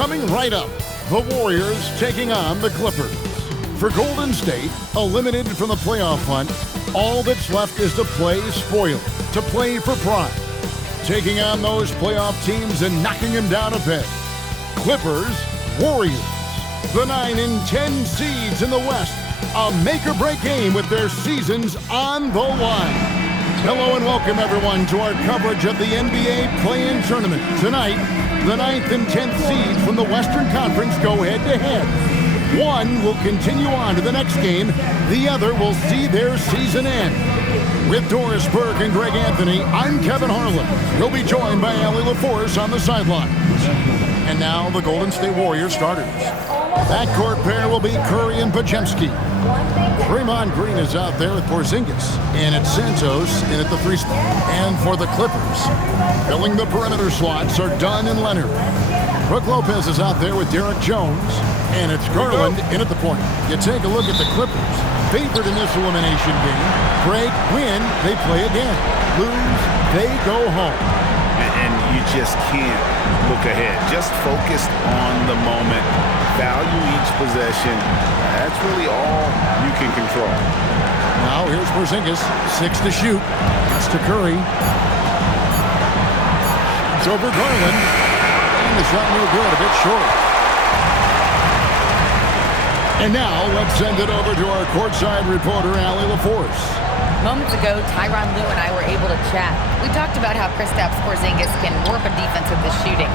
Coming right up, the Warriors taking on the Clippers. For Golden State, eliminated from the playoff hunt, all that's left is to play spoiled, to play for pride. Taking on those playoff teams and knocking them down a peg. Clippers, Warriors, the 9 and 10 seeds in the West. A make-or-break game with their seasons on the line. Hello and welcome, everyone, to our coverage of the NBA Play-In Tournament. Tonight, the 9th and 10th seeds from the Western Conference go head-to-head. One will continue on to the next game. The other will see their season end. With Doris Burke and Greg Anthony, I'm Kevin Harlan. We'll be joined by Allie LaForce on the sidelines. And now the Golden State Warriors starters. Backcourt pair will be Curry and Podziemski. Draymond Green is out there with Porzingis. And it's Santos in at the 3 spot. And for the Clippers, filling the perimeter slots are Dunn and Leonard. Brook Lopez is out there with Derek Jones. And it's Garland in at the point. You take a look at the Clippers. Favored in this elimination game. Break, win, they play again. Lose, they go home. And you just can't look ahead. Just focus on the moment. Value each possession. That's really all you can control. Now here's Porzingis. 6 to shoot. That's to Curry. It's over Garland. And the shot no good. A bit short. And now let's send it over to our courtside reporter, Allie LaForce. Moments ago, Tyronn Lue and I were able to chat. We talked about how Kristaps Porzingis can warp a defense with his shooting.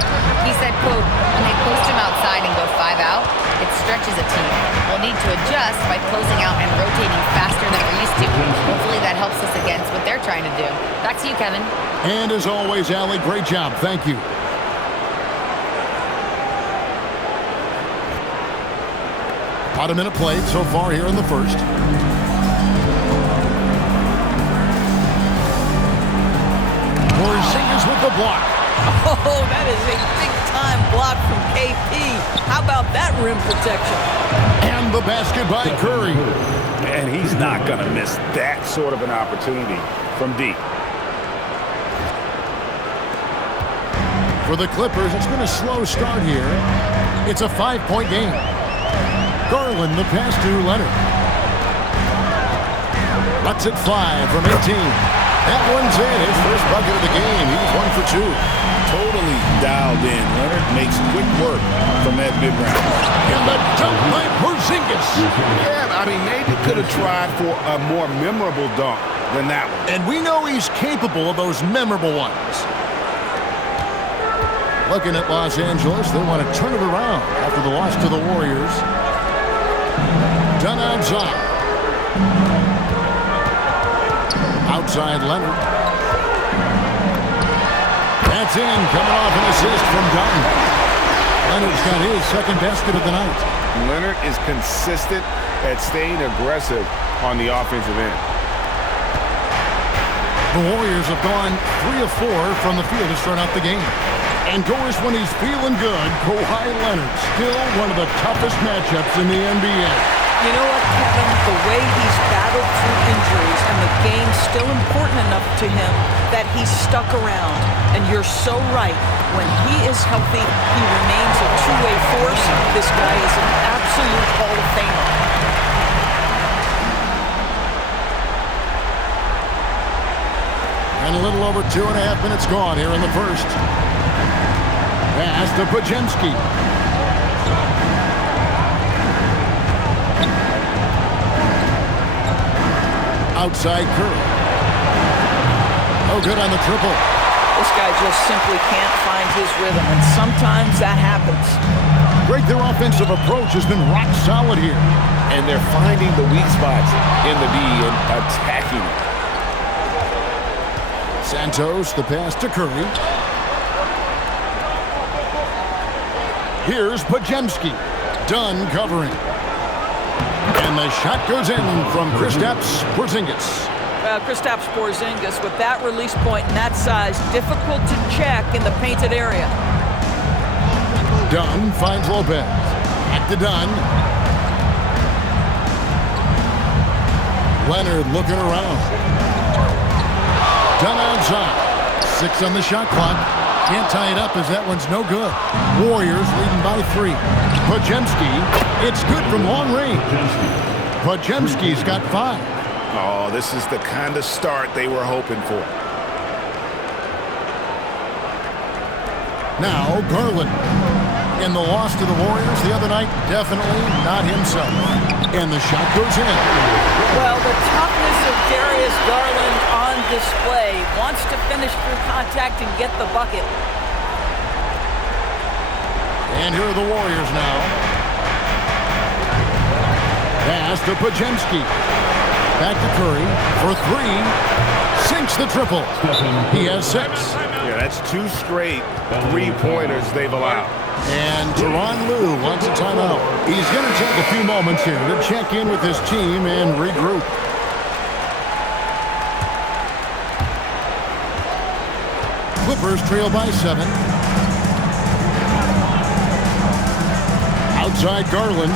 He said, quote, when they post him outside and go 5 out, it stretches a team. We'll need to adjust by closing out and rotating faster than we're used to. Hopefully that helps us against what they're trying to do. Back to you, Kevin. And as always, Allie, great job. Thank you. About a minute played so far here in the first. Porzingis with the block. Oh, that is a big-time block from KP. How about that rim protection? And the basket by Curry. And he's not going to miss that sort of an opportunity from deep. For the Clippers, it's been a slow start here. It's a 5-point game. Garland, the pass to Leonard. Lets it fly from 18. That one's in. His first bucket of the game. He's 1 for 2. Totally dialed in. Leonard makes quick work from that mid-range. And the dunk by Porzingis. Yeah, I mean, maybe could have tried for a more memorable dunk than that one. And we know he's capable of those memorable ones. Looking at Los Angeles, they want to turn it around after the loss to the Warriors. Done outside. Outside Leonard. That's in. Coming off an assist from Dunn. Leonard's got his second basket of the night. Leonard is consistent at staying aggressive on the offensive end. The Warriors have gone 3 of 4 from the field to start out the game. And Doris, when he's feeling good, Kawhi Leonard, still one of the toughest matchups in the NBA. You know what, Kevin? The way he's battled through injuries and the game's still important enough to him that he's stuck around. And you're so right. When he is healthy, he remains a two-way force. This guy is an absolute Hall of Famer. And a little over 2.5 minutes gone here in the first. Pass to Podziemski. Outside Curry. No good on the triple. This guy just simply can't find his rhythm, and sometimes that happens. Greg, their offensive approach has been rock solid here. And they're finding the weak spots in the D and attacking it. Santos, the pass to Curry. Here's Podziemski. Dunn covering. And the shot goes in from Kristaps Porzingis. Well, Kristaps Porzingis, with that release point and that size, difficult to check in the painted area. Dunn finds Lopez. Back to Dunn. Leonard looking around. Dunn outside. 6 on the shot clock. Can't tie it up as that one's no good. Warriors leading by 3. Podziemski, it's good from long range. Podziemski's got 5. Oh, this is the kind of start they were hoping for. Now Garland. In the loss to the Warriors the other night, definitely not himself. And the shot goes in. Well, the toughness of Darius Garland on display. Wants to finish through contact and get the bucket. And here are the Warriors now. Pass to Podziemski. Back to Curry for 3. Sinks the triple. He has 6. Yeah, that's 2 straight three-pointers they've allowed. And Tyronn Lue wants a timeout. He's going to take a few moments here to check in with his team and regroup. Clippers trail by 7. Outside Garland.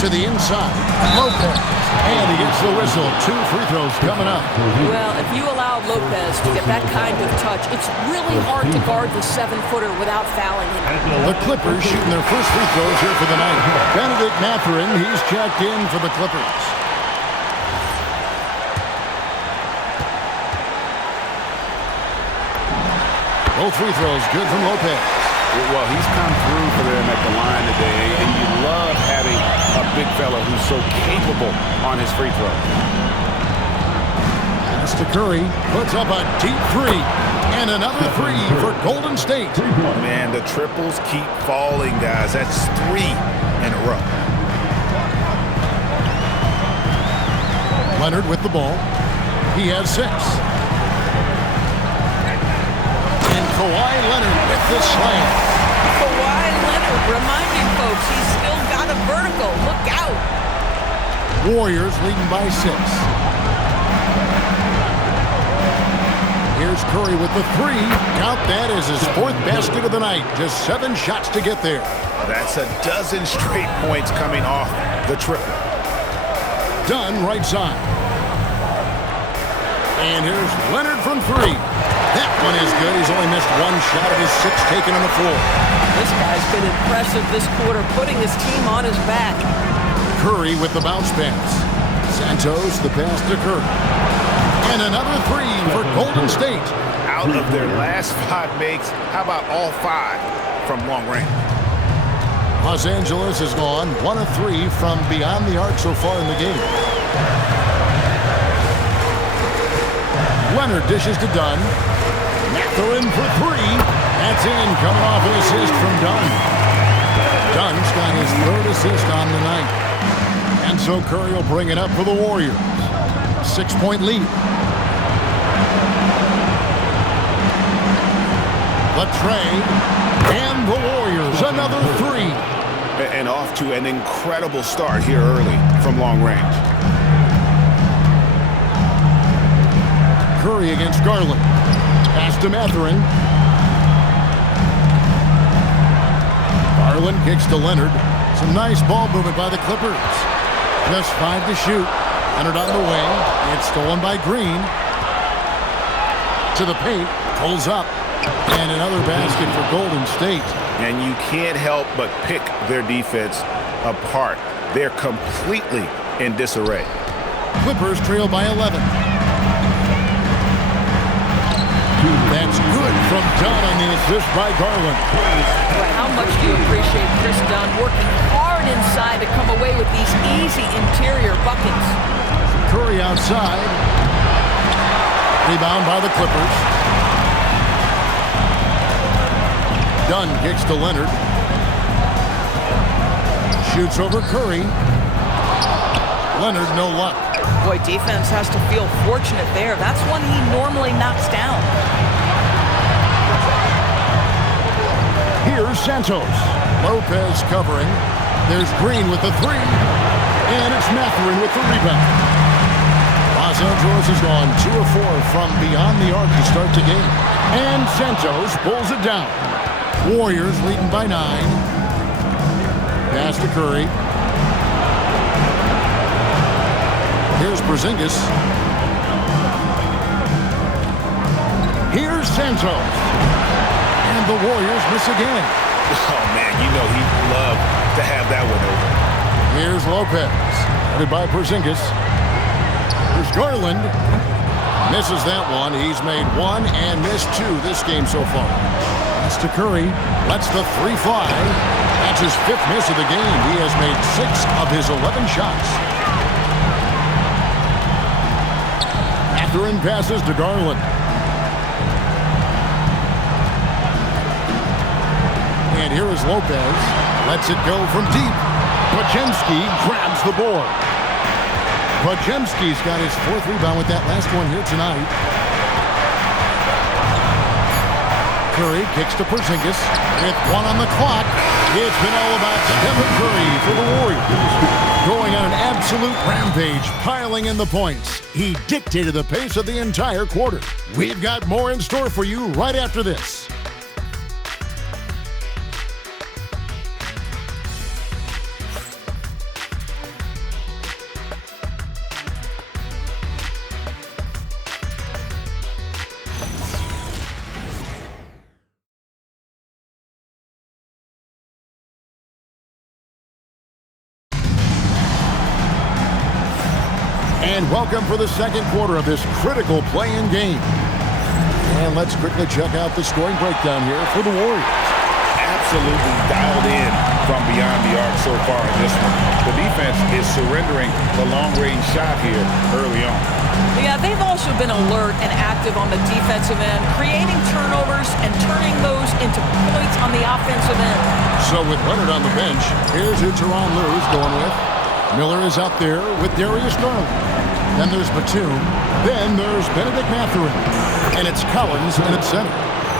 To the inside. Lopez. And he gets the whistle. 2 free throws coming up. Well, if you allow Lopez to get that kind of touch, it's really hard to guard the 7-footer without fouling him. The Clippers shooting their first free throws here for the night. Benedict Mathurin, he's checked in for the Clippers. Both free throws good from Lopez. Well, he's come through for them at the line today, and you love having a big fella who's so capable on his free throw. Pass to Curry, puts up a deep 3, and another 3 for Golden State. Man, the triples keep falling, guys. That's 3 in a row. Leonard with the ball. He has 6. And Kawhi Leonard with the slam. Kawhi Leonard reminding folks he's still got a vertical. Look out. Warriors leading by 6. Here's Curry with the 3. Count that as his 4th basket of the night. Just 7 shots to get there. That's a dozen straight points coming off the triple. Dunn right side. And here's Leonard from 3. That one is good. He's only missed 1 shot of his 6 taken on the floor. This guy's been impressive this quarter, putting his team on his back. Curry with the bounce pass. Santos the pass to Curry. And another 3 for Golden State. Out of their last 5 makes, how about all 5 from long range? Los Angeles has gone 1 of 3 from beyond the arc so far in the game. Leonard dishes to Dunn. Mathurin for 3. That's in, coming off an assist from Dunn. Dunn's got his 3rd assist on the night. And so Curry will bring it up for the Warriors. 6-point lead. The trade. And the Warriors, another 3. And off to an incredible start here early from long range. Curry against Garland. Pass to Mathurin. Garland kicks to Leonard. Some nice ball movement by the Clippers. Just 5 to shoot. Leonard on the wing. It's stolen by Green. To the paint. Pulls up. And another basket for Golden State. And you can't help but pick their defense apart. They're completely in disarray. Clippers trail by 11. That's good from Dunn on the assist by Garland. But how much do you appreciate Chris Dunn working hard inside to come away with these easy interior buckets? Curry outside. Rebound by the Clippers. Dunn kicks to Leonard. Shoots over Curry. Leonard, no luck. Boy, defense has to feel fortunate there. That's one he normally knocks down. Here's Santos. Lopez covering. There's Green with the 3. And it's Mathurin with the rebound. Los Angeles has gone 2 of 4 from beyond the arc to start the game. And Santos pulls it down. Warriors leading by 9. Pass to Curry. Here's Porzingis. Here's Santos. And the Warriors miss again. Oh, man, you know he'd love to have that one over. Here's Lopez, headed by Porzingis. Here's Garland. Misses that one. He's made one and missed two this game so far. That's to Curry. Lets the three fly. That's his fifth miss of the game. He has made 6 of his 11 shots. Mathurin passes to Garland. And here is Lopez. Lets it go from deep. Podziemski grabs the board. Podziemski's got his 4th rebound with that last one here tonight. Curry kicks to Porzingis with 1 on the clock. It's been all about Stephen Curry for the Warriors. Going on an absolute rampage, piling in the points. He dictated the pace of the entire quarter. We've got more in store for you right after this. And welcome for the second quarter of this critical play-in game. And let's quickly check out the scoring breakdown here for the Warriors. Absolutely dialed in from beyond the arc so far in this one. The defense is surrendering the long-range shot here early on. Yeah, they've also been alert and active on the defensive end, creating turnovers and turning those into points on the offensive end. So with Leonard on the bench, here's who Tyronn Lue is going with. Miller is out there with Darius Garland. Then there's Batum. Then there's Benedict Mathurin. And it's Collins in at center.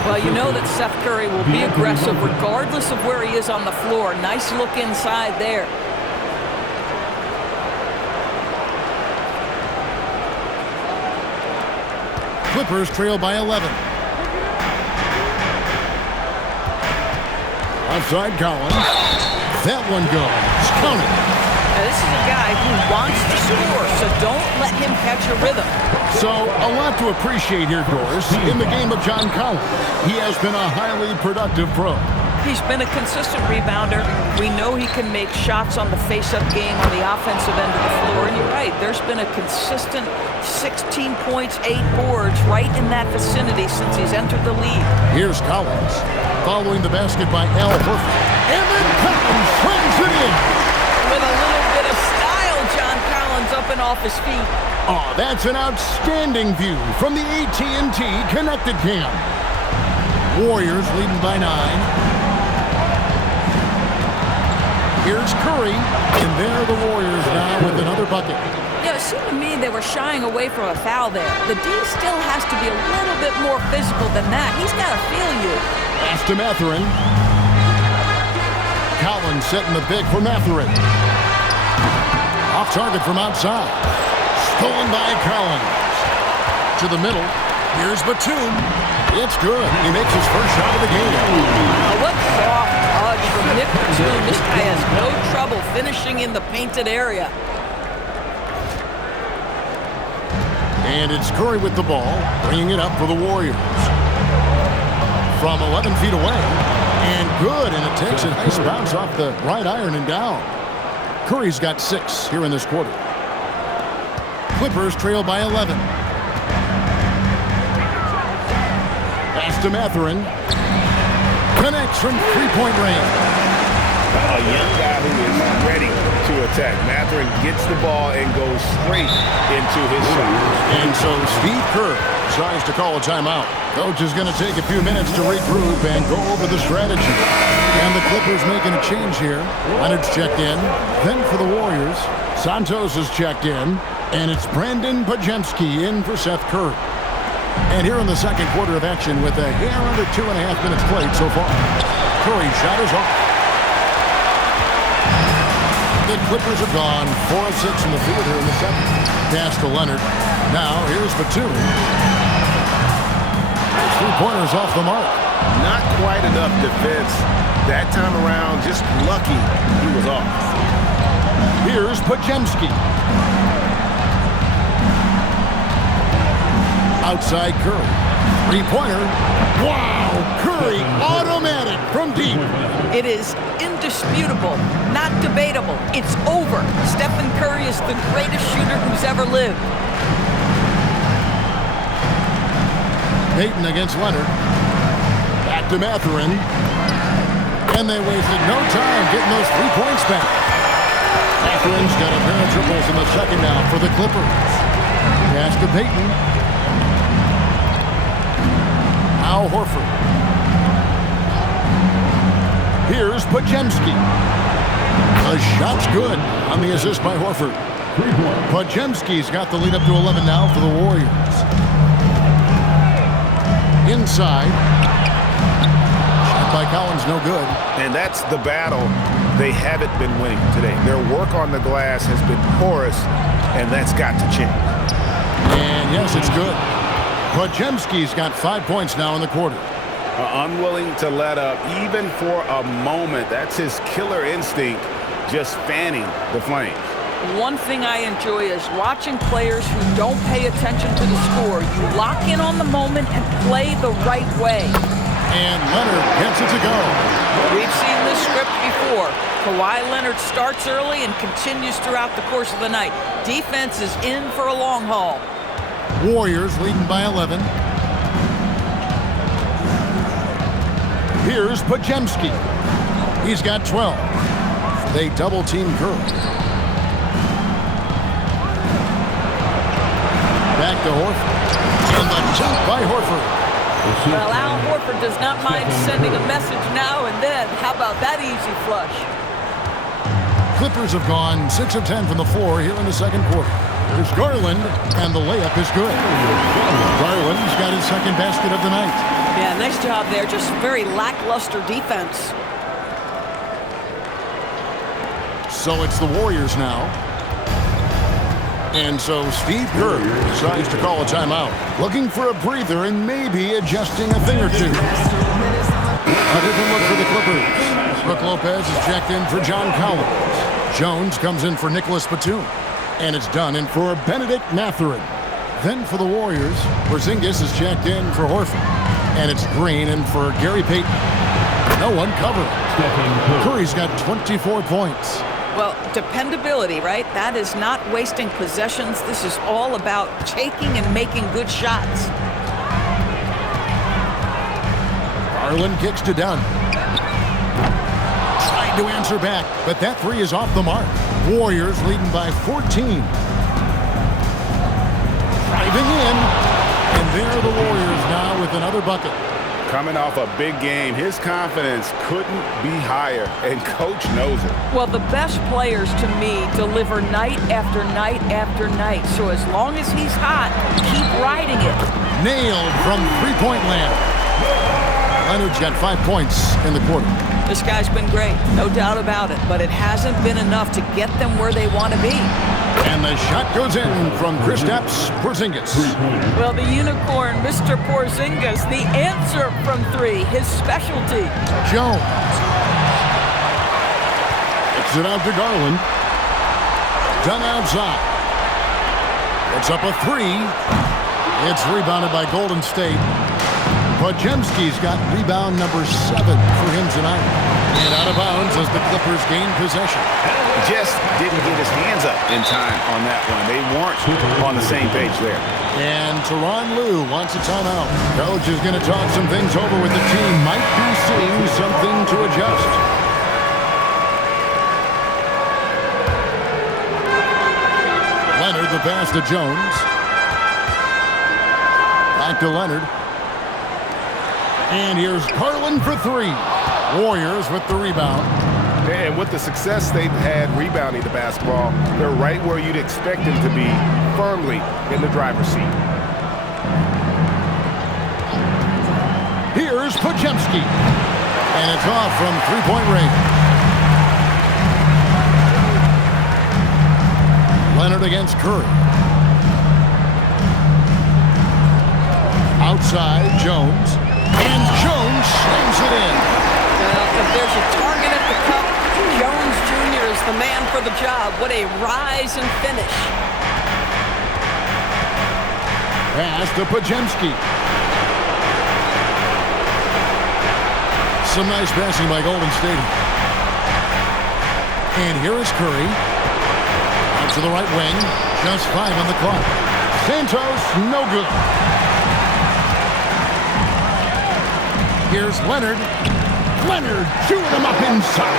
Well, you know that Seth Curry will be aggressive regardless of where he is on the floor. Nice look inside there. Clippers trail by 11. Outside Collins. That one goes. Counted. Now, this is a guy who wants to score, so don't let him catch a rhythm. So, a lot to appreciate here, Doris. In the game of John Collins, he has been a highly productive pro. He's been a consistent rebounder. We know he can make shots on the face-up game on the offensive end of the floor. And you're right, there's been a consistent 16 points, 8 boards right in that vicinity since he's entered the league. Here's Collins, following the basket by Al Horford. And then Collins slams it in. With a little bit of style, John Collins up and off his feet. Oh, that's an outstanding view from the AT&T Connected Cam. Warriors leading by 9. Here's Curry, and there the Warriors now with another bucket. Yeah, it seemed to me they were shying away from a foul there. The D still has to be a little bit more physical than that. He's got to feel you. Pass to Mathurin. Collins setting the big for Mathurin. Off target from outside. Stolen by Collins. To the middle. Here's Batum. It's good. He makes his first shot of the game. What soft touch from Nick Batum. This guy has no trouble finishing in the painted area. And it's Curry with the ball, bringing it up for the Warriors. From 11 feet away. And good, and it takes a nice bounce off the right iron and down. Curry's got 6 here in this quarter. Clippers trail by 11. Pass to Mathurin. Connects from three-point range. A young guy who is ready to attack. Mathurin gets the ball and goes straight into his shot. And so Steve Kerr decides to call a timeout. Coach is going to take a few minutes to regroup and go over the strategy. And the Clippers making a change here. Leonard's checked in. Then for the Warriors, Santos is checked in. And it's Brandon Podziemski in for Seth Curry. And here in the second quarter of action with a hair under 2.5 minutes played so far. Curry's shot is off. The Clippers have gone 4 of 6 in the field here in the second. Pass to Leonard. Now here's Batum. Three-pointers off the mark. Not quite enough defense. That time around, just lucky he was off. Here's Podziemski. Outside Curry. Three-pointer. Wow! Curry Curry, automatic from deep. It is indisputable, not debatable. It's over. Stephen Curry is the greatest shooter who's ever lived. Payton against Leonard. Back to Mathurin. And they wasted no time getting those 3 points back. Mathurin's got a pair of triples in the second now for the Clippers. Pass to Payton. Al Horford. Here's Podziemski. The shot's good on the assist by Horford. Podziemski's got the lead up to 11 now for the Warriors. Inside. Shot by Collins, no good. And that's the battle they haven't been winning today. Their work on the glass has been porous, and that's got to change. And yes, it's good. Podziemski's got 5 points now in the quarter. Unwilling to let up, even for a moment. That's his killer instinct, just fanning the flames. One thing I enjoy is watching players who don't pay attention to the score. You lock in on the moment and play the right way. And Leonard gets it to go. We've seen this script before. Kawhi Leonard starts early and continues throughout the course of the night. Defense is in for a long haul. Warriors leading by 11. Here's Podziemski. He's got 12. They double-team Curry. Back to Horford. And the jump by Horford. Well, Al Horford does not mind sending a message now and then. How about that easy flush? Clippers have gone 6 of 10 from the floor here in the second quarter. There's Garland, and the layup is good. Garland's got his second basket of the night. Yeah, nice job there. Just very lackluster defense. So it's the Warriors now. And so Steve Kerr decides to call a timeout, looking for a breather and maybe adjusting a thing or two. A different look for the Clippers. Brook Lopez is checked in for John Collins. Jones comes in for Nicholas Batum. And it's done in for Benedict Mathurin. Then for the Warriors, Porzingis is checked in for Horford. And it's Green in for Gary Payton. No one covered. Curry's got 24 points. Well, dependability, right? That is not wasting possessions. This is all about taking and making good shots. Garland kicks to Dunn. Trying to answer back, but that three is off the mark. Warriors leading by 14. Driving in, and there are the Warriors now with another bucket. Coming off a big game, his confidence couldn't be higher, and Coach knows it. Well, the best players, to me, deliver night after night after night. So as long as he's hot, keep riding it. Nailed from three-point land. Leonard's got 5 points in the quarter. This guy's been great, no doubt about it, but it hasn't been enough to get them where they want to be. And the shot goes in from Kristaps Porzingis. Well, the unicorn, Mr. Porzingis, the answer from three, his specialty. Jones. Kicks it out to Garland. Done outside. It's up a three. It's rebounded by Golden State. Podziemski's got rebound number 7 for him tonight. And out of bounds as the Clippers gain possession. Just didn't get his hands up in time on that one. They weren't on the same page there. And Tyronn Lue wants a timeout. Coach is going to talk some things over with the team. Might be seeing something to adjust. Leonard, the pass to Jones. Back to Leonard. And here's Garland for three. Warriors with the rebound. And with the success they've had rebounding the basketball, they're right where you'd expect them to be, firmly in the driver's seat. Here's Podziemski. And it's off from three-point range. Leonard against Curry. Outside, Jones. And Jones slams it in. Well, if there's a target at the cup, Jones Jr. is the man for the job. What a rise and finish. Pass to Podziemski. Some nice passing by Golden State. And here is Curry. Out to the right wing. Just 5 on the clock. Santos, no good. Here's Leonard. Leonard shooting him up inside.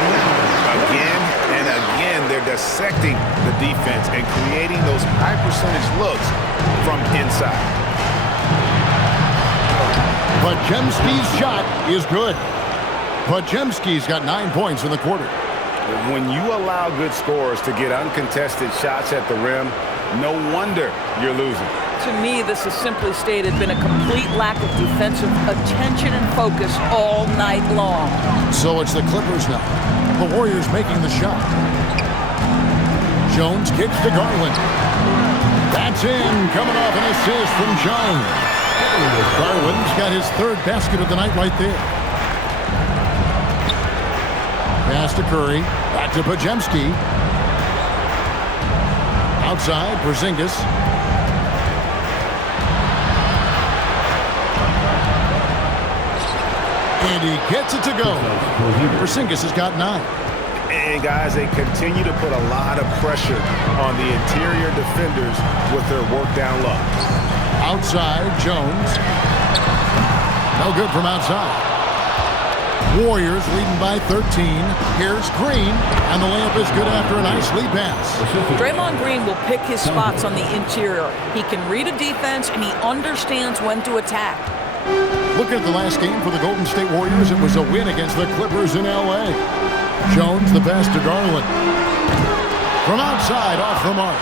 Again and again, they're dissecting the defense and creating those high percentage looks from inside. Podziemski's shot is good. Podziemski's got 9 points in the quarter. When you allow good scorers to get uncontested shots at the rim, no wonder you're losing. To me, this has simply stated been a complete lack of defensive attention and focus all night long. So it's the Clippers now. The Warriors making the shot. Jones kicks to Garland. That's in, coming off an assist from Jones. Garland's got his 3rd basket of the night right there. Pass to Curry. Back to Podziemski. Outside, Porzingis. And he gets it to go. Porzingis has got 9. And guys, they continue to put a lot of pressure on the interior defenders with their work down low. Outside, Jones. No good from outside. Warriors leading by 13. Here's Green, and the layup is good after a nice lead pass. Draymond Green will pick his spots on the interior. He can read a defense, and he understands when to attack. Looking at the last game for the Golden State Warriors, it was a win against the Clippers in L.A. Jones, the pass to Garland. From outside, off the mark.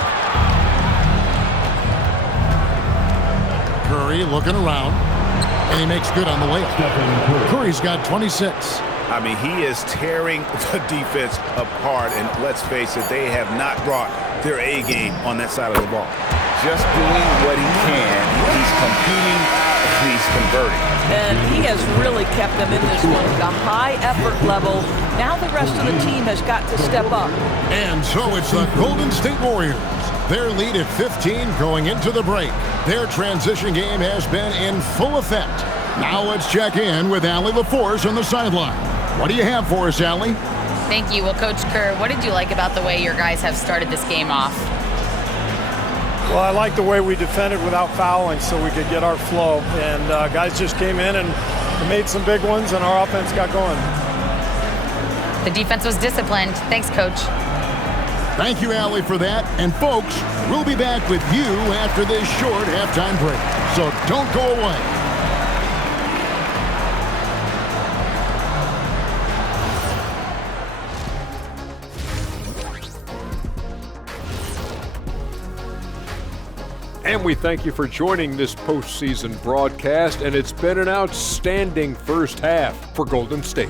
Curry looking around, and he makes good on the layup. Curry's got 26. I mean, he is tearing the defense apart, and let's face it, they have not brought their A game on that side of the ball. Just doing what he can. He's competing, he's converting. And he has really kept them in this one. The high effort level. Now the rest of the team has got to step up. And so it's the Golden State Warriors. Their lead at 15 going into the break. Their transition game has been in full effect. Now let's check in with Allie LaForce on the sideline. What do you have for us, Allie? Thank you. Well, Coach Kerr, what did you like about the way your guys have started this game off? Well, I like the way we defended without fouling so we could get our flow. And guys just came in and made some big ones, and our offense got going. The defense was disciplined. Thanks, Coach. Thank you, Allie, for that. And folks, we'll be back with you after this short halftime break. So don't go away. And we thank you for joining this postseason broadcast, and it's been an outstanding first half for Golden State.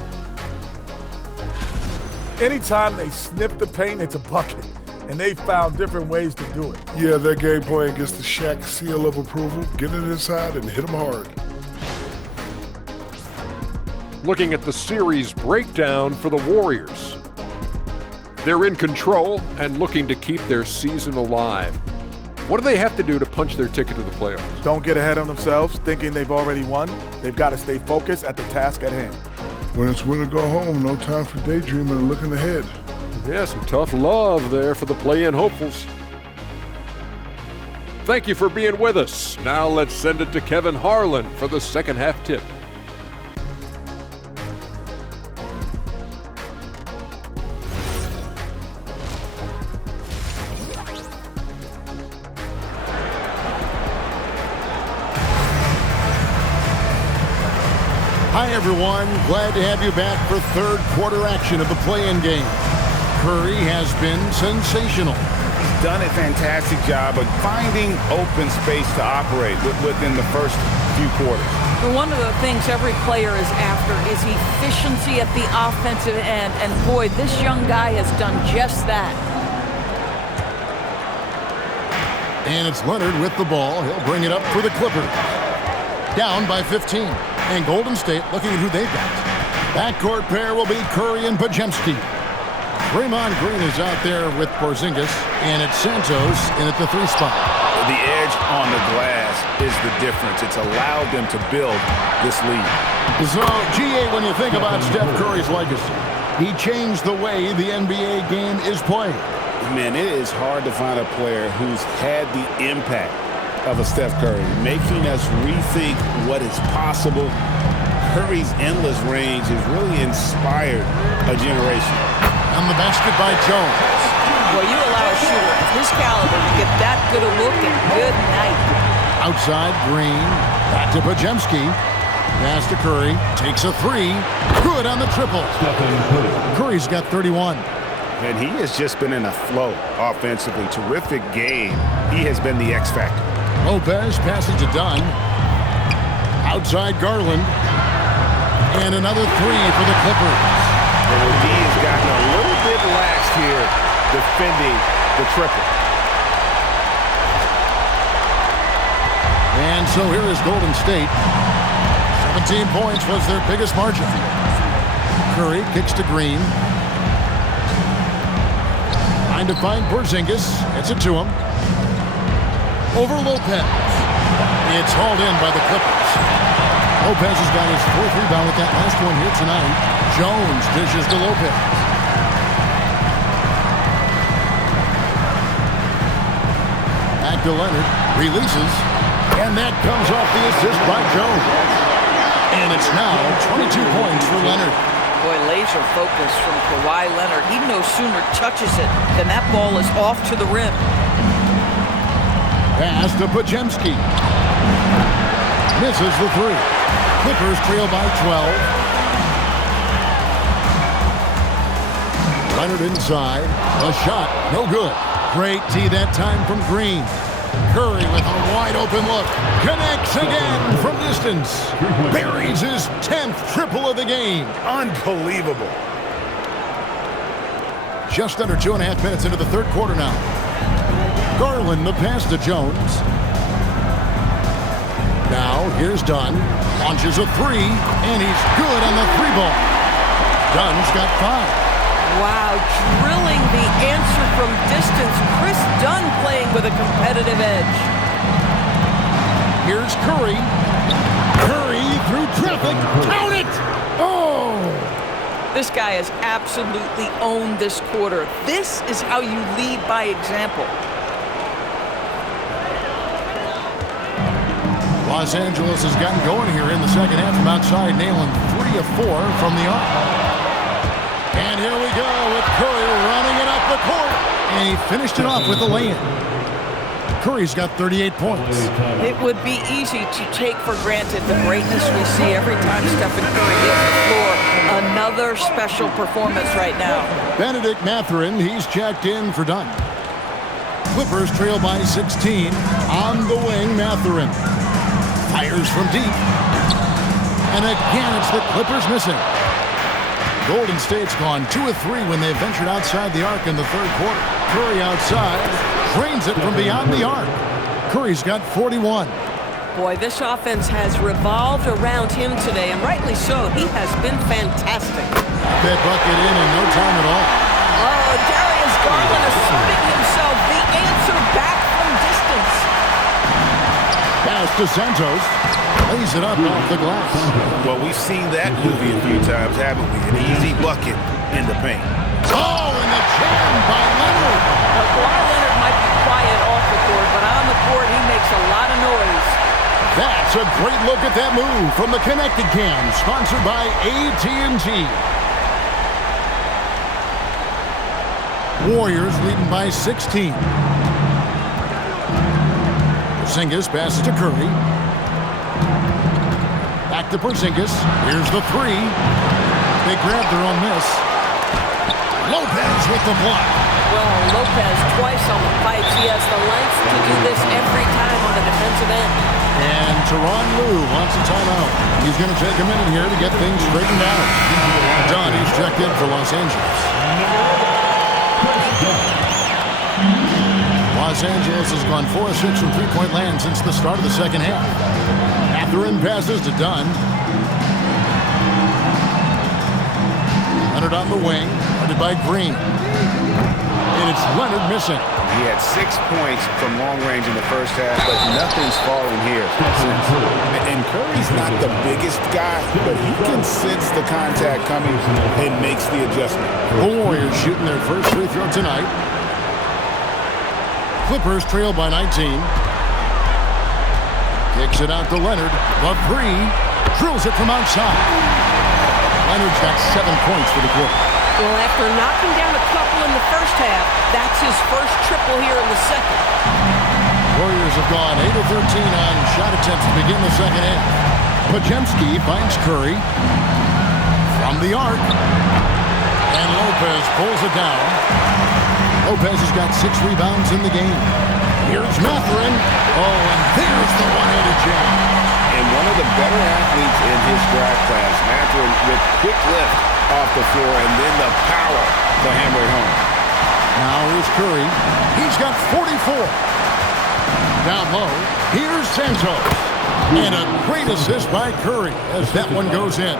Anytime they sniff the paint, it's a bucket, and they found different ways to do it. Yeah, their game plan gets the Shaq seal of approval. Get it inside and hit them hard. Looking at the series breakdown for the Warriors. They're in control and looking to keep their season alive. What do they have to do to punch their ticket to the playoffs? Don't get ahead of themselves thinking they've already won. They've got to stay focused at the task at hand. When it's win or go home, no time for daydreaming and looking ahead. Yeah, some tough love there for the play-in hopefuls. Thank you for being with us. Now let's send it to Kevin Harlan for the second half tip. Hi, everyone. Glad to have you back for third quarter action of the play-in game. Curry has been sensational. He's done a fantastic job of finding open space to operate within the first few quarters. One of the things every player is after is efficiency at the offensive end. And boy, this young guy has done just that. And it's Leonard with the ball. He'll bring it up for the Clippers. Down by 15. And Golden State looking at who they've got. Backcourt pair will be Curry and Podziemski. Draymond Green is out there with Porzingis, and it's Santos in at the 3 spot. The edge on the glass is the difference. It's allowed them to build this lead. So, GA, when you think about Steph Curry's legacy, he changed the way the NBA game is played. Man, it is hard to find a player who's had the impact of a Steph Curry, making us rethink what is possible. Curry's endless range has really inspired a generation. On the basket by Jones. Well, you allow a shooter of his caliber to get that good a look, and good night. Outside, Green. Back to Podziemski. Pass to Curry. Takes a three. Good on the triple. Curry's got 31. And he has just been in a flow offensively. Terrific game. He has been the X factor. Lopez passes to Dunn. Outside Garland. And another three for the Clippers. And D has gotten a little bit lax here defending the triple. And so here is Golden State. 17 points was their biggest margin. Curry kicks to Green. Trying to find Porzingis. Gets it to him. Over Lopez. It's hauled in by the Clippers. Lopez has got his fourth rebound with that last one here tonight. Jones dishes to Lopez. Back to Leonard. Releases. And that comes off the assist by Jones. And it's now 22 points for Leonard. Boy, laser focus from Kawhi Leonard. He no sooner touches it than that ball is off to the rim. Pass to Podziemski. Misses the three. Clippers trail by 12. Leonard inside. A shot. No good. Great tee that time from Green. Curry with a wide open look. Connects again from distance. Buries his 10th triple of the game. Unbelievable. Just under 2.5 minutes into the third quarter now. Garland the pass to Jones. Now here's Dunn. Launches a three, and he's good on the three ball. Dunn's got 5. Wow, drilling the answer from distance. Chris Dunn playing with a competitive edge. Here's Curry. Curry through traffic. Count it! Oh! This guy has absolutely owned this quarter. This is how you lead by example. Los Angeles has gotten going here in the second half from outside, nailing 3 of 4 from the arc. And here we go with Curry running it up the court. And he finished it off with the lay-in. Curry's got 38 points. It would be easy to take for granted the greatness we see every time Stephen Curry hits the floor. Another special performance right now. Benedict Mathurin, he's checked in for Dunn. Clippers trail by 16. On the wing, Mathurin. Fires from deep. And again, it's the Clippers missing. Golden State's gone 2 of 3 when they ventured outside the arc in the third quarter. Curry outside, drains it from beyond the arc. Curry's got 41. Boy, this offense has revolved around him today, and rightly so. He has been fantastic. That bucket in no time at all. Oh, Darius Garland asserting himself, the answer back from distance. Pass to Santos. Lays it up off the glass. Well, we've seen that movie a few times, haven't we? An easy bucket in the paint. Oh, and the jam by Leonard. Now, Kawhi Leonard might be quiet off the court, but on the court, he makes a lot of noise. That's a great look at that move from the Connected Cam, sponsored by AT&T. Warriors leading by 16. Porzingis passes to Curry. Back to Porzingis. Here's the three. They grab their own miss. Lopez with the block. Well, Lopez twice on the pipes. He has the length to do this every time on the defensive end. And Tyronn Lue wants a timeout. He's going to take a minute here to get things straightened out. John, he's checked in for Los Angeles. Los Angeles has gone 4 of 6 from three-point land since the start of the second half. Mathurin passes to Dunn. Leonard on the wing, guarded by Green. And it's Leonard missing. He had 6 points from long range in the first half, but nothing's falling here. And Curry's not the biggest guy, but he can sense the contact coming and makes the adjustment. The Warriors shooting their first free throw tonight. Clippers trail by 19. Kicks it out to Leonard. The three. Drills it from outside. Leonard's got 7 points for the quarter. Well, after knocking down a couple in the first half, that's his first triple here in the second. Warriors have gone 8 of 13 on shot attempts to begin the second half. Podziemski finds Curry from the arc. And Lopez pulls it down. Lopez has got 6 rebounds in the game. Here's Mathurin. Oh, and there's the one-handed jam. And one of the better athletes in his draft class, Mathurin, with quick lift off the floor and then the power to hammer it home. Now here's Curry. He's got 44. Down low, here's Santos. And a great assist by Curry as that one goes in.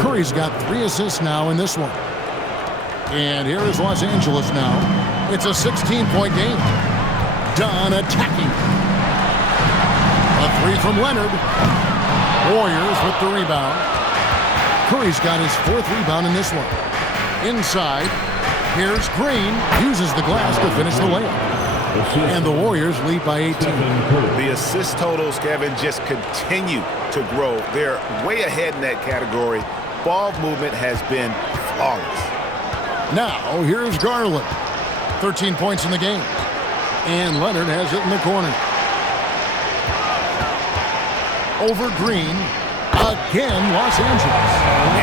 Curry's got 3 assists now in this one. And here is Los Angeles now. It's a 16-point game. Done attacking. A 3 from Leonard. Warriors with the rebound. Curry's got his 4th rebound in this one. Inside, here's Green. Uses the glass to finish the layup. And the Warriors lead by 18. The assist totals, Kevin, just continue to grow. They're way ahead in that category. Ball movement has been flawless. Now, here's Garland. 13 points in the game. And Leonard has it in the corner. Over Green. Again, Los Angeles.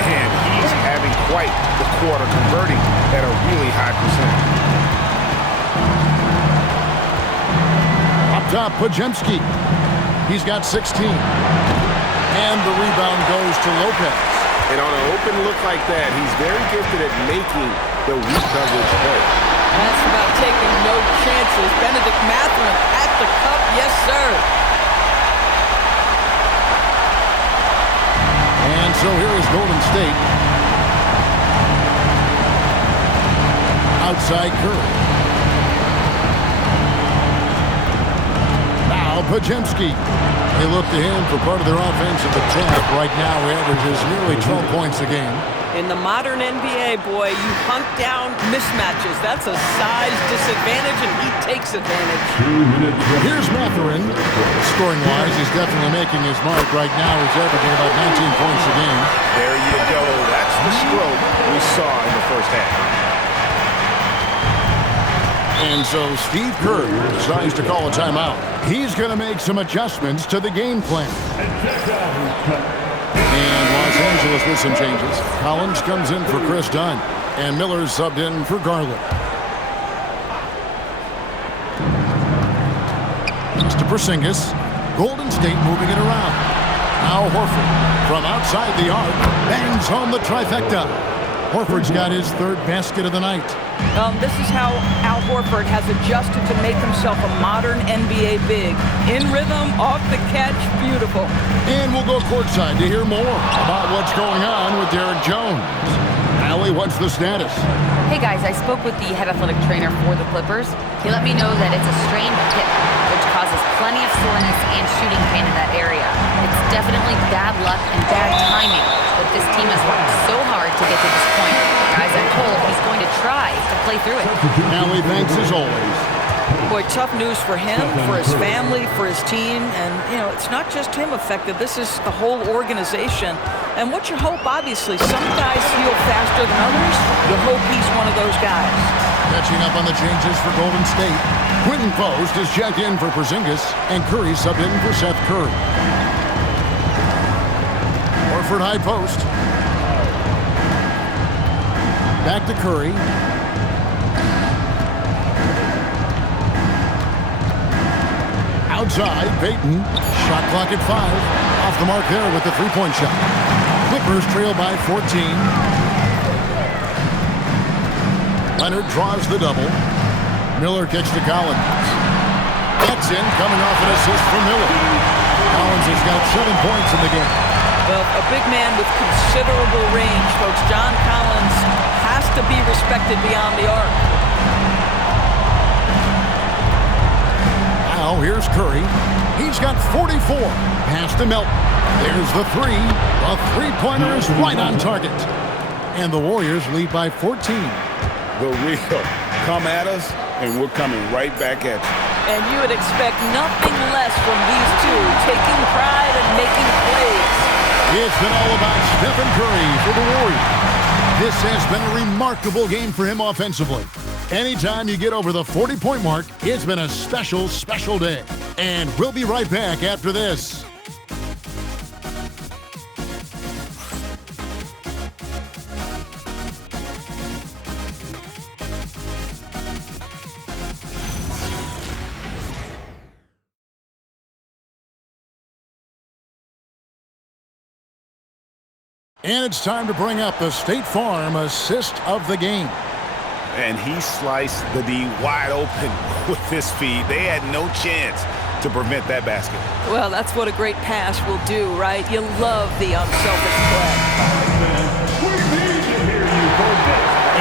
And he's having quite the quarter, converting at a really high percentage. Up top, Podziemski. He's got 16. And the rebound goes to Lopez. And on an open look like that, he's very gifted at making the weak coverage play. That's about taking no chances. Benedict Mathurin at the cup. Yes, sir. And so here is Golden State. Outside Curry. Now Podziemski. They look to him for part of their offensive attack. Right now, he averages nearly 12 points a game. In the modern NBA, boy, you hunt down mismatches. That's a size disadvantage, and he takes advantage. Here's Mathurin. Scoring-wise, he's definitely making his mark. Right now, he's averaging about 19 points a game. There you go. That's the stroke we saw in the first half. And so Steve Kerr decides to call a timeout. He's going to make some adjustments to the game plan. And Los Angeles with some changes. Collins comes in for Chris Dunn. And Miller's subbed in for Garland. To Porzingis. Golden State moving it around. Now Horford from outside the arc. Bangs home the trifecta. Horford's got his 3rd basket of the night. This is how Al Horford has adjusted to make himself a modern NBA big. In rhythm, off the catch, beautiful. And we'll go courtside to hear more about what's going on with Derek Jones. Allie, what's the status? Hey guys, I spoke with the head athletic trainer for the Clippers. He let me know that it's a strained hip, which causes plenty of soreness and shooting pain in that area. It's definitely bad luck and bad timing, but this team has worked so hard to get to this point. Guys, I'm told he's going to try to play through it. Allie, thanks as always. Boy, tough news for him, for his family, for his team. And, you know, it's not just him affected. This is the whole organization. And what you hope, obviously, some guys heal faster than others. You hope he's one of those guys. Catching up on the changes for Golden State. Quentin Post is checked in for Porzingis, and Curry subbed in for Seth Curry. Horford high post. Back to Curry. Outside, Payton. Shot clock at 5. Off the mark there with the three-point shot. Clippers trail by 14. Leonard draws the double. Miller kicks to Collins. That's in, coming off an assist from Miller. Collins has got 7 points in the game. Well, a big man with considerable range, folks. John Collins has to be respected beyond the arc. Now here's Curry. He's got 44. Pass to Melton. There's the three. The three-pointer is right on target. And the Warriors lead by 14. The real come at us, and we're coming right back at you. And you would expect nothing less from these two, taking pride and making plays. It's been all about Stephen Curry for the Warriors. This has been a remarkable game for him offensively. Anytime you get over the 40-point mark, it's been a special, special day. And we'll be right back after this. And it's time to bring up the State Farm assist of the game. And he sliced the D wide open with his feet. They had no chance to prevent that basket. Well, that's what a great pass will do, right? You love the unselfish play.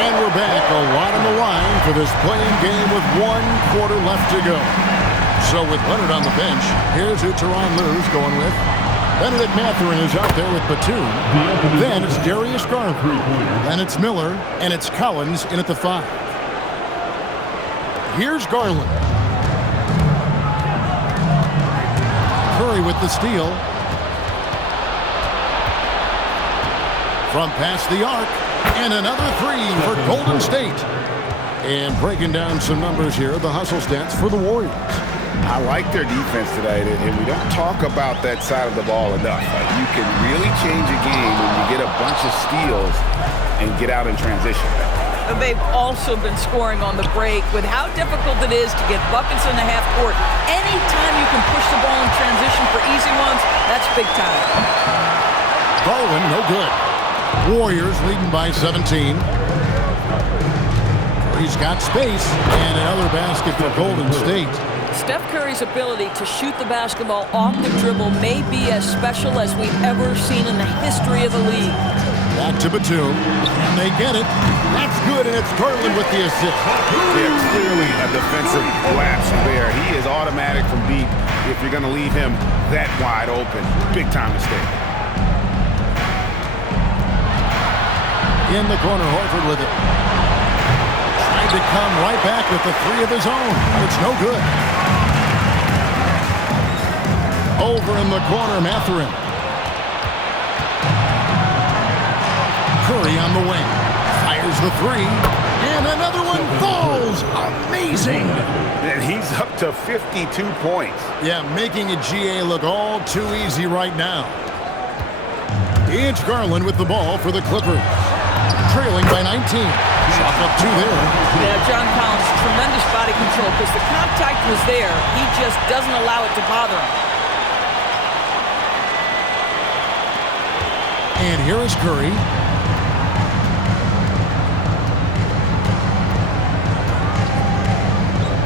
And we're back, a lot on the line for this playing game with 1 quarter left to go. So with Leonard on the bench, here's who Tyronn Lue's going with. Benedict Mathurin is out there with Batum. Then it's Darius Garland. Then it's Miller, and it's Collins in at the 5. Here's Garland. Curry with the steal. From past the arc, and another 3 for Golden State. And breaking down some numbers here, the hustle stats for the Warriors. I like their defense today, and we don't talk about that side of the ball enough. Like, you can really change a game when you get a bunch of steals and get out in transition. They've also been scoring on the break with how difficult it is to get buckets in the half court. Anytime you can push the ball in transition for easy ones, that's big time. Garland, no good. Warriors leading by 17. He's got space, and another basket for Golden State. Steph Curry's ability to shoot the basketball off the dribble may be as special as we've ever seen in the history of the league. Back to Batum, and they get it. That's good, and it's Garland with the assist. Yeah, clearly a defensive lapse there. He is automatic from deep if you're going to leave him that wide open. Big time mistake. In the corner, Horford with it. Trying to come right back with the 3 of his own, but it's no good. Over in the corner, Mathurin. Curry on the wing. Fires the 3. And another one falls. Amazing. And he's up to 52 points. Yeah, making a GA look all too easy right now. It's Garland with the ball for the Clippers. Trailing by 19. Shot up 2 there. Yeah, John Collins, tremendous body control because the contact was there. He just doesn't allow it to bother him. And here is Curry.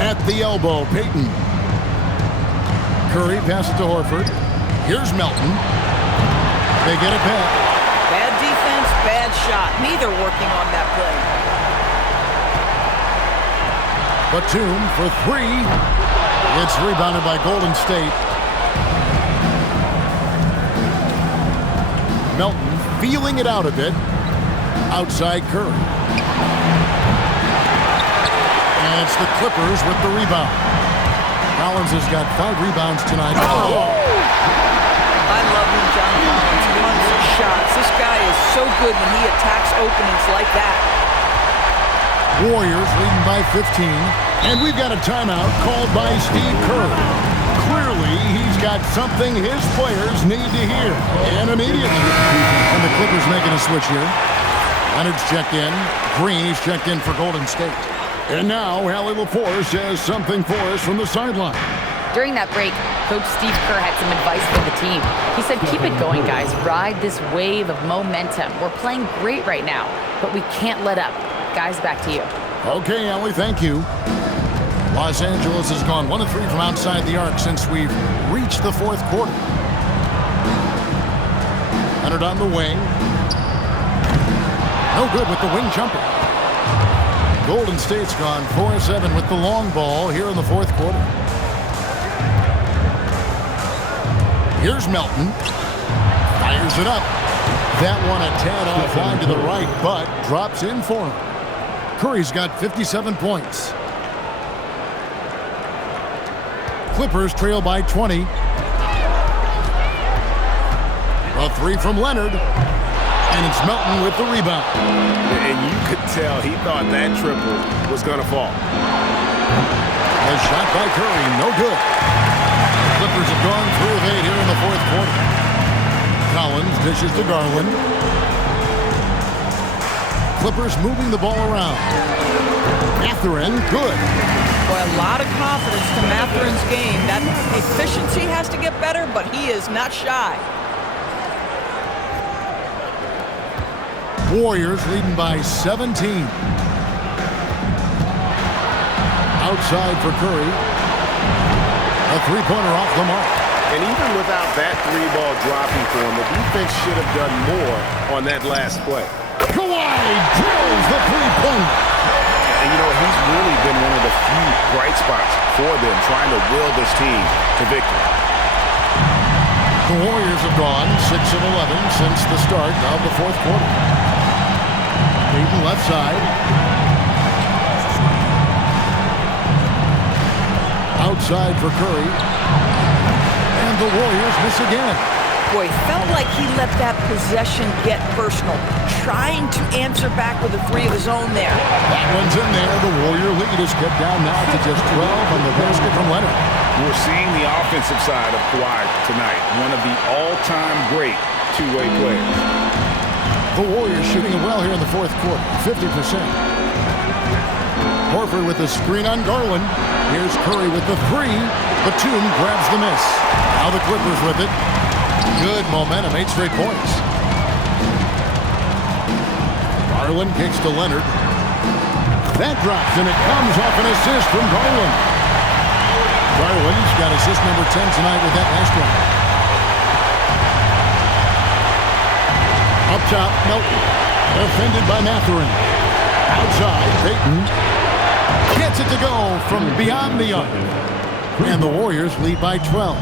At the elbow, Payton. Curry passes to Horford. Here's Melton. They get it back. Bad defense, bad shot. Neither working on that play. Batum for 3. It's rebounded by Golden State. Melton feeling it out a bit. Outside Curry. And it's the Clippers with the rebound. Collins has got 5 rebounds tonight. Oh! I love when John Collins runs his shots. This guy is so good when he attacks openings like that. Warriors leading by 15. And we've got a timeout called by Steve Kerr. Clearly, he's got something his players need to hear. And immediately. And the Clippers making a switch here. Leonard's checked in. Green, he's checked in for Golden State. And now, Allie LaForce has something for us from the sideline. During that break, Coach Steve Kerr had some advice for the team. He said, keep it going, guys. Ride this wave of momentum. We're playing great right now, but we can't let up. Guys, back to you. Okay, Allie, thank you. Los Angeles has gone 1 of 3 from outside the arc since we've reached the 4th quarter. Leonard on the wing. No good with the wing jumper. Golden State's gone 4-7 with the long ball here in the 4th quarter. Here's Melton. Fires it up. That one a tad offline to the right, but drops in for him. Curry's got 57 points. Clippers trail by 20. A three from Leonard. And it's Melton with the rebound. And you could tell he thought that triple was going to fall. A shot by Curry, no good. Clippers have gone 3 of 8 here in the fourth quarter. Collins dishes to Garland. Clippers moving the ball around. Mathurin, good. Boy, a lot of confidence to Mathurin's game. That efficiency has to get better, but he is not shy. Warriors leading by 17. Outside for Curry. A three-pointer off the mark. And even without that three ball dropping for him, the defense should have done more on that last play. Kawhi drills the three-pointer. And you know, he's really been one of the few bright spots for them, trying to will this team to victory. The Warriors have gone 6 of 11 since the start of the fourth quarter. Peyton left side. Outside for Curry. And the Warriors miss again. Boy, felt like he let that possession get personal, trying to answer back with a three of his own there. That one's in there. The Warrior lead is kept down now to just 12 on the basket from Leonard. We're seeing the offensive side of Kawhi tonight, one of the all-time great two-way players. The Warriors shooting it well here in the fourth quarter, 50%. Horford with the screen on Garland. Here's Curry with the three. Batum grabs the miss. Now the Clippers with it. Good momentum, 8 straight points. Garland kicks to Leonard. That drops, and it comes off an assist from Garland. Garland's got assist number 10 tonight with that last one. Up top, Melton. Defended by Mathurin. Outside, Peyton. Gets it to go from beyond the arc. And the Warriors lead by 12.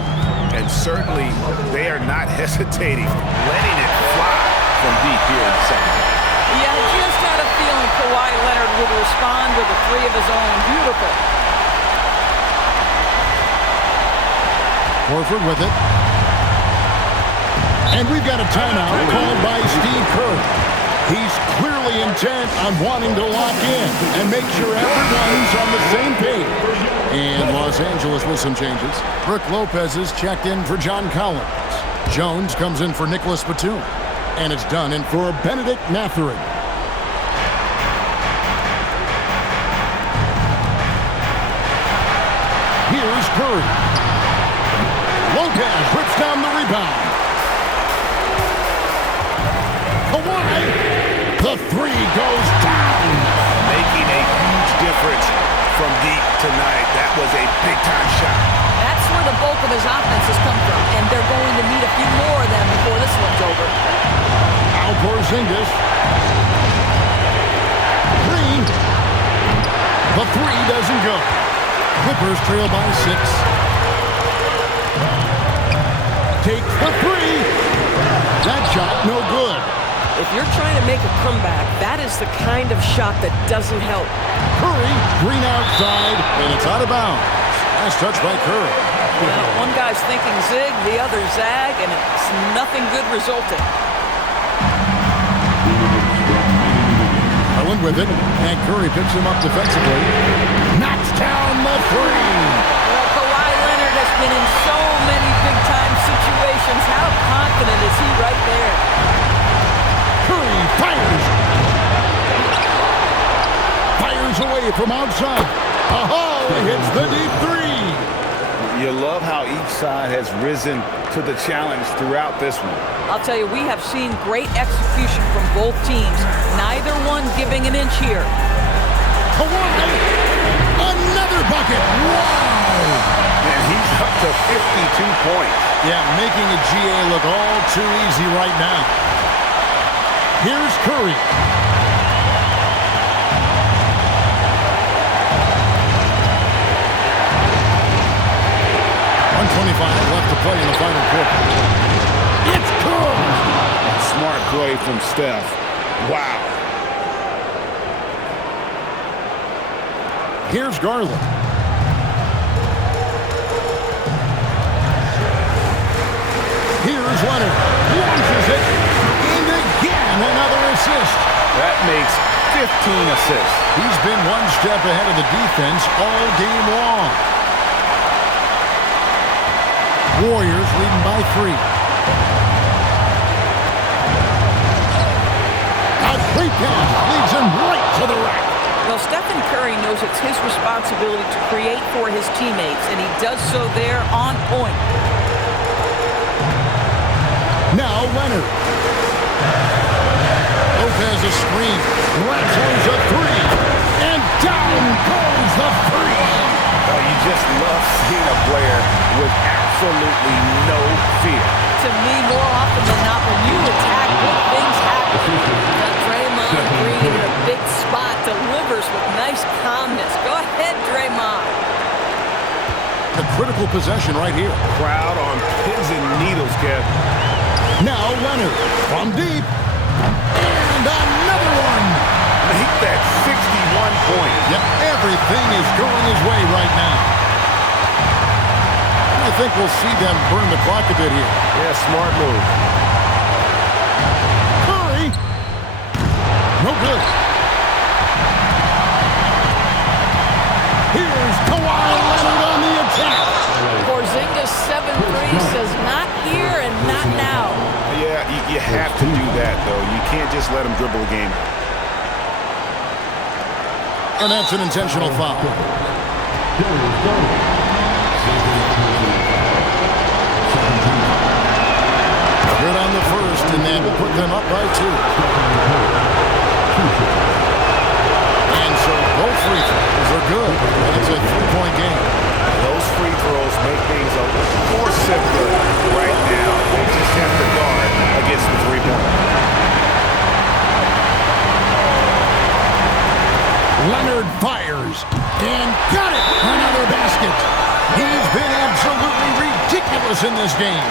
And certainly, they are not hesitating, letting it fly from deep here in the second half. Yeah, I just had a feeling Kawhi Leonard would respond with a three of his own. Beautiful. Horford with it. And we've got a timeout called by Steve Kerr. He's clearly intent on wanting to lock in and make sure everyone's on the same page. And Los Angeles with some changes. Brook Lopez is checked in for John Collins. Jones comes in for Nicholas Batum. And it's done in for Benedict Mathurin. Here's Curry. Lopez rips down the rebound. Kawhi, the three goes down. Making a huge difference from deep tonight. That was a big-time shot. That's where the bulk of his offense has come from, and they're going to need a few more of them before this one's over. Now Porzingis. Green. The three doesn't go. Clippers trail by 6. Takes the three. That shot no good. If you're trying to make a comeback, that is the kind of shot that doesn't help. Curry, Green outside, and it's out of bounds. Nice touch by Curry. Well, one guy's thinking zig, the other zag, and it's nothing good resulting. Garland with it, and Curry picks him up defensively. Knocks down the three. Well, Kawhi Leonard has been in so many big-time situations. How confident is he right there? Curry fires. Fires away from outside. Oh, hits the deep three. You love how each side has risen to the challenge throughout this one. I'll tell you, we have seen great execution from both teams. Neither one giving an inch here. Kawhi, another bucket. Wow. And he's up to 52 points. Yeah, making a GA look all too easy right now. Here's Curry. 1:25 left to play in the final quarter. from Steph. Wow. Here's Garland. Here's Leonard. Launches it. And again, another assist. That makes 15 assists. He's been one step ahead of the defense all game long. Warriors leading by 3. A great pass leads him right to the rack. Well, Stephen Curry knows it's his responsibility to create for his teammates, and he does so there on point. Now Leonard. Lopez a screen. Rattles a 3. And down goes the 3. Oh, you just love seeing a player with absolutely no fear. To me, more often than not, when you attack, good things happen. But Draymond Green in a big spot delivers with nice calmness. Go ahead, Draymond. A critical possession right here. Crowd on pins and needles, Kev. Now Leonard from deep. And another one. Make that 61 points. Yep, everything is going his way right now. I think we'll see them burn the clock a bit here. Yeah, smart move. Curry. No good. Here's Kawhi Leonard on the attack. Porzingis 7-3 says not here and not now. Yeah, you have to do that, though. You can't just let him dribble a game. And that's an intentional foul. Good on the first, and that will put them up by 2. And so both free throws are good. And it's a 3-point game. Those free throws make things a little more simpler right now. They just have to guard against the 3-point. Leonard fires and got it. Another basket. He's been absolutely ridiculous in this game.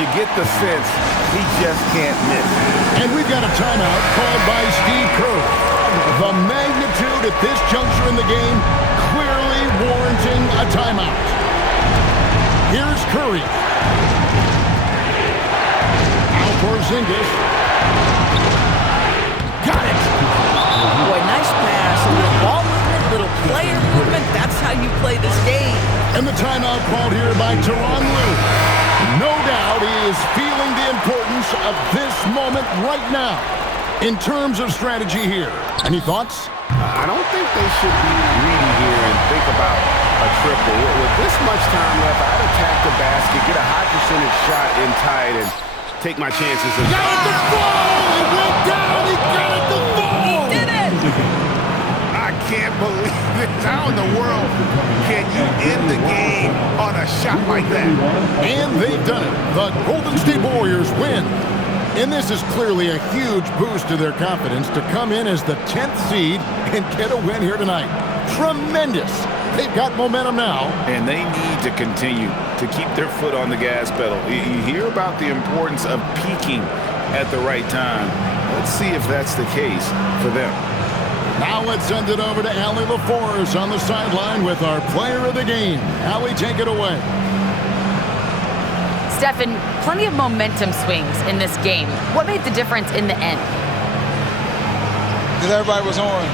You get the sense he just can't miss. And we've got a timeout called by Steve Kerr. The magnitude at this juncture in the game clearly warranting a timeout. Here's Curry. Now Porzingis. Got it. Boy, nice pass. A little ball movement, little player movement. That's how you play this game. And the timeout called here by Tyronn Lue. No doubt he is feeling the importance of this moment right now in terms of strategy here. Any thoughts? I don't think they should be greedy here and think about a triple. With this much time left, I'd attack the basket, get a high percentage shot in tight, and take my chances. Got it to fall! It went down! He got it to fall! He did it! I can't believe it. How in the world can you end the game on a shot like that? And they've done it. The Golden State Warriors win. And this is clearly a huge boost to their confidence to come in as the 10th seed and get a win here tonight. Tremendous. They've got momentum now. And they need to continue to keep their foot on the gas pedal. You hear about the importance of peaking at the right time. Let's see if that's the case for them. Now let's send it over to Allie LaForce on the sideline with our player of the game. Allie, take it away. Stephen, plenty of momentum swings in this game. What made the difference in the end? Because everybody was on.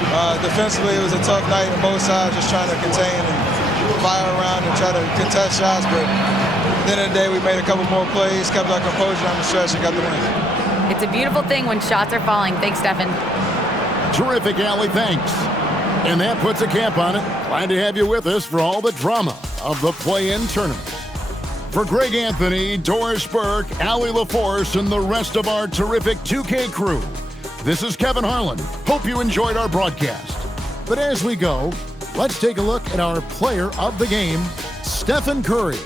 Defensively, it was a tough night on both sides, just trying to contain and fire around and try to contest shots. But at the end of the day, we made a couple more plays, kept our composure on the stretch, and got the win. It's a beautiful thing when shots are falling. Thanks, Stephen. Terrific, Allie. Thanks. And that puts a cap on it. Glad to have you with us for all the drama of the play-in tournament. For Greg Anthony, Doris Burke, Allie LaForce, and the rest of our terrific 2K crew, this is Kevin Harlan. Hope you enjoyed our broadcast. But as we go, let's take a look at our player of the game, Stephen Curry.